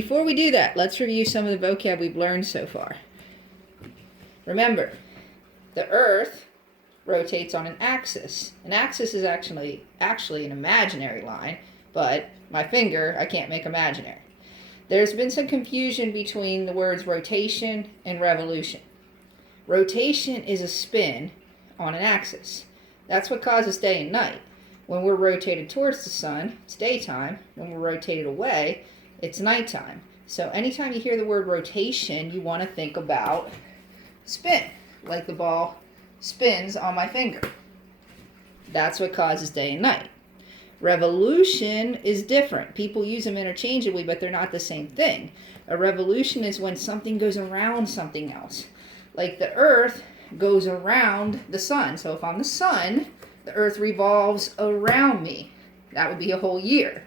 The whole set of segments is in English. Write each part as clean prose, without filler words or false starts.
Before we do that, let's review some of the vocab we've learned so far. Remember, the Earth rotates on an axis. An axis is actually an imaginary line, but my finger I can't make imaginary. There's been some confusion between the words rotation and revolution. Rotation is a spin on an axis. That's what causes day and night. When we're rotated towards the sun, it's daytime. When we're rotated away, it's nighttime. So anytime you hear the word rotation, you want to think about spin, like the ball spins on my finger. That's what causes day and night. Revolution is different. People use them interchangeably, but they're not the same thing. A revolution is when something goes around something else. Like the Earth goes around the sun. So if I'm the sun, the Earth revolves around me. That would be a whole year.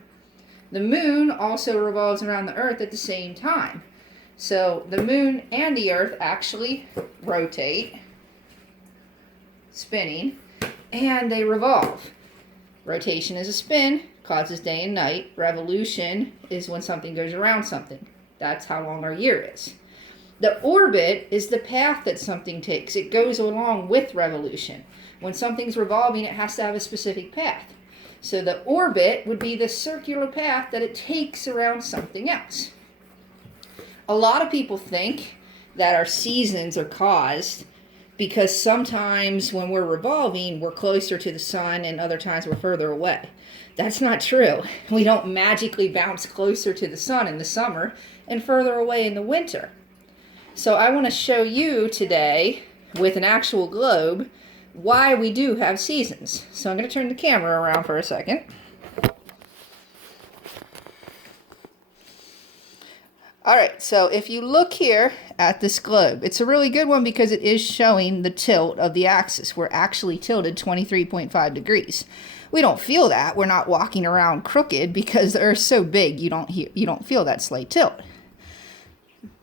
The moon also revolves around the Earth at the same time. So the moon and the Earth actually rotate, spinning, and they revolve. Rotation is a spin, causes day and night. Revolution is when something goes around something. That's how long our year is. The orbit is the path that something takes. It goes along with revolution. When something's revolving, it has to have a specific path. So the orbit would be the circular path that it takes around something else. A lot of people think that our seasons are caused because sometimes when we're revolving, we're closer to the sun and other times we're further away. That's not true. We don't magically bounce closer to the sun in the summer and further away in the winter. So I want to show you today, with an actual globe, why we do have seasons. So I'm going to turn the camera around for a second. Alright, so if you look here at this globe, it's a really good one because it is showing the tilt of the axis. We're actually tilted 23.5 degrees. We don't feel that. We're not walking around crooked because the Earth's so big you don't feel that slight tilt.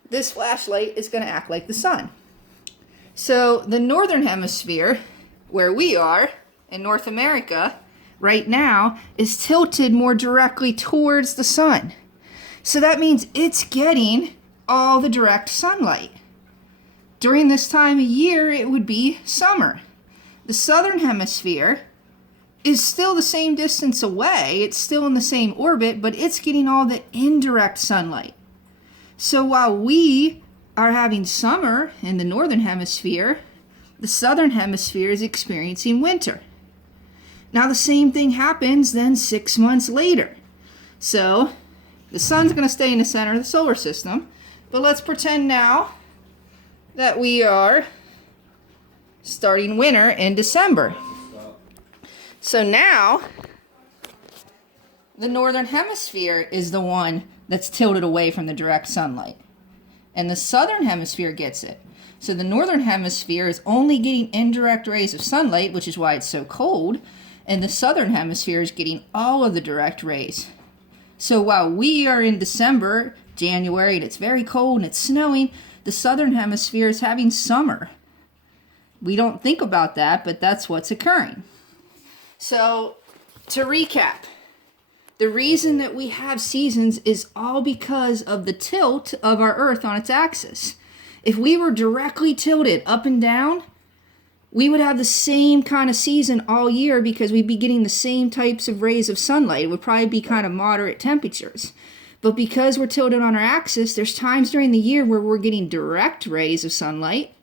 This flashlight is going to act like the sun. So the northern hemisphere, where we are in North America right now, is tilted more directly towards the sun. So that means it's getting all the direct sunlight. During this time of year, it would be summer. The southern hemisphere is still the same distance away. It's still in the same orbit, but it's getting all the indirect sunlight. So while we are having summer in the northern hemisphere, the southern hemisphere is experiencing winter. Now the same thing happens then 6 months later. So the sun's going to stay in the center of the solar system, but let's pretend now that we are starting winter in December. So now the northern hemisphere is the one that's tilted away from the direct sunlight, and the southern hemisphere gets it. So the northern hemisphere is only getting indirect rays of sunlight, which is why it's so cold, and the southern hemisphere is getting all of the direct rays. So while we are in December, January, and it's very cold and it's snowing, the southern hemisphere is having summer. We don't think about that, but that's what's occurring. So to recap, the reason that we have seasons is all because of the tilt of our Earth on its axis. If we were directly tilted up and down, we would have the same kind of season all year because we'd be getting the same types of rays of sunlight. It would probably be kind of moderate temperatures. But because we're tilted on our axis, there's times during the year where we're getting direct rays of sunlight,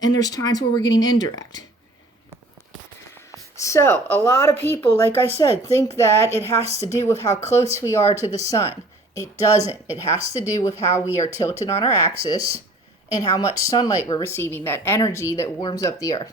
and there's times where we're getting indirect. So, a lot of people, like I said, think that it has to do with how close we are to the sun. It doesn't. It has to do with how we are tilted on our axis and how much sunlight we're receiving, that energy that warms up the Earth.